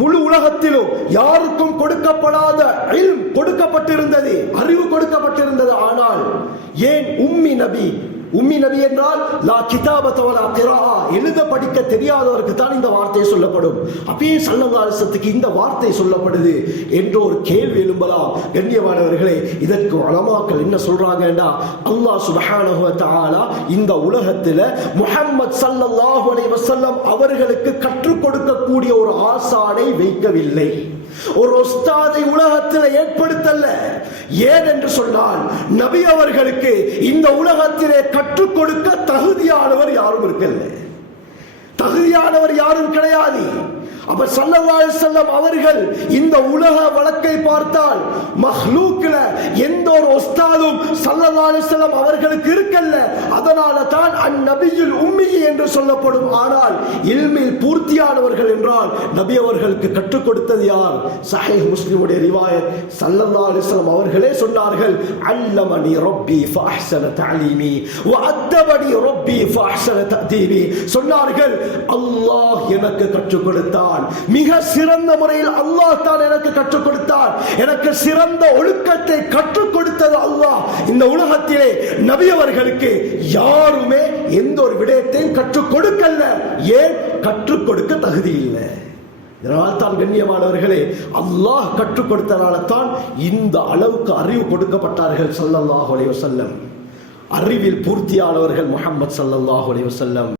முழு உலகத்திலும் யாருக்கும் கொடுக்கப்படாத இல்ம் கொடுக்கப்பட்டிருந்தது, அறிவு கொடுக்கப்பட்டிருந்தது. ஆனால் ஏன் உம்மி நபி என்றால் லா கிதாபத வலா கிராஅ, எழுத படிக்க தெரியாதவருக்கு தான் இந்த வார்த்தை சொல்லப்படும். அப்பயே ஸல்லல்லாஹு அலைஹி வஸல்லத்துக்கு இந்த வார்த்தை சொல்லப்படுது என்ற ஒரு கேள்வி எழும்பலாம். கண்ணியமானவர்களே, இதற்கு உலமாக்கள் என்ன சொல்றாங்கன்னா, அல்லாஹ் சுப்ஹானஹு வ தஆலா இந்த உலகத்துல முஹம்மது ஸல்லல்லாஹு அலைஹி வஸல்லம் அவர்களுக்கு கற்றுக் கொடுக்கக்கூடிய ஒரு ஆசானை வைக்கவில்லை, ஒரு உஸ்தாதை உலகத்தில் ஏற்படுத்தல்ல. ஏன் என்று சொன்னால், நபி அவர்களுக்கு இந்த உலகத்திலே கற்றுக் கொடுக்க தகுதியானவர் யாரும் இருக்கல்ல, தகுதியானவர் யாரும் கிடையாது. அப்ப ஸல்லல்லாஹு அலைஹி வஸல்லம் அவர்கள் இந்த உலக வழக்கை பார்த்தால் மஹ்லூக்ல எந்த ஒரு உஸ்தாதும் ஸல்லல்லாஹு அலைஹி வஸல்லம் அவர்களுக்கு இருக்கல்ல. அதனால தான் அந்நபியுல் உம்மி என்று சொல்லப்படும். ஆனால் இல்மில் பூர்த்தியானவர்கள் என்றால் நபி அவர்களுக்கு கற்றுக் கொடுத்தது யார்? சஹீஹ் முஸ்லிமுடைய ரிவாயத், ஸல்லல்லாஹு அலைஹி வஸல்லம் அவர்களே சொன்னார்கள், அல்லமனி ரப்பி ஃபஅஹ்ஸன தஅலீமி வ அத்தபனி ரப்பி ஃபஅஹ்ஸன தஅதீபி. சொன்னார்கள், அல்லாஹ் எனக்கு கற்றுக் கொடுத்தார், மிக சிறந்த முறையில் அல்லாஹ் தான் எனக்கு கற்றுக் கொடுத்தார், எனக்கு சிறந்த ஒழுக்கத்தை கற்றுக் கொடுத்தது அல்லாஹ். இந்த உலகத்திலே நபி அவர்களுக்கு யாருமே எந்த ஒரு விடயத்தையும் கற்றுக் கொடுக்கல. ஏன்? கற்றுக் கொடுக்க தகுதி இல்லை. இதனால் தான் கண்ணியமானவர்களே, அல்லாஹ் கற்றுக் கொடுத்தனால தான் இந்த அளவுக்கு அறிவு கொடுக்கப்பட்டார்கள் ஸல்லல்லாஹு அலைஹி வஸல்லம். அறிவில் பூர்த்தியானவர்கள் முஹம்மது ஸல்லல்லாஹு அலைஹி வஸல்லம்.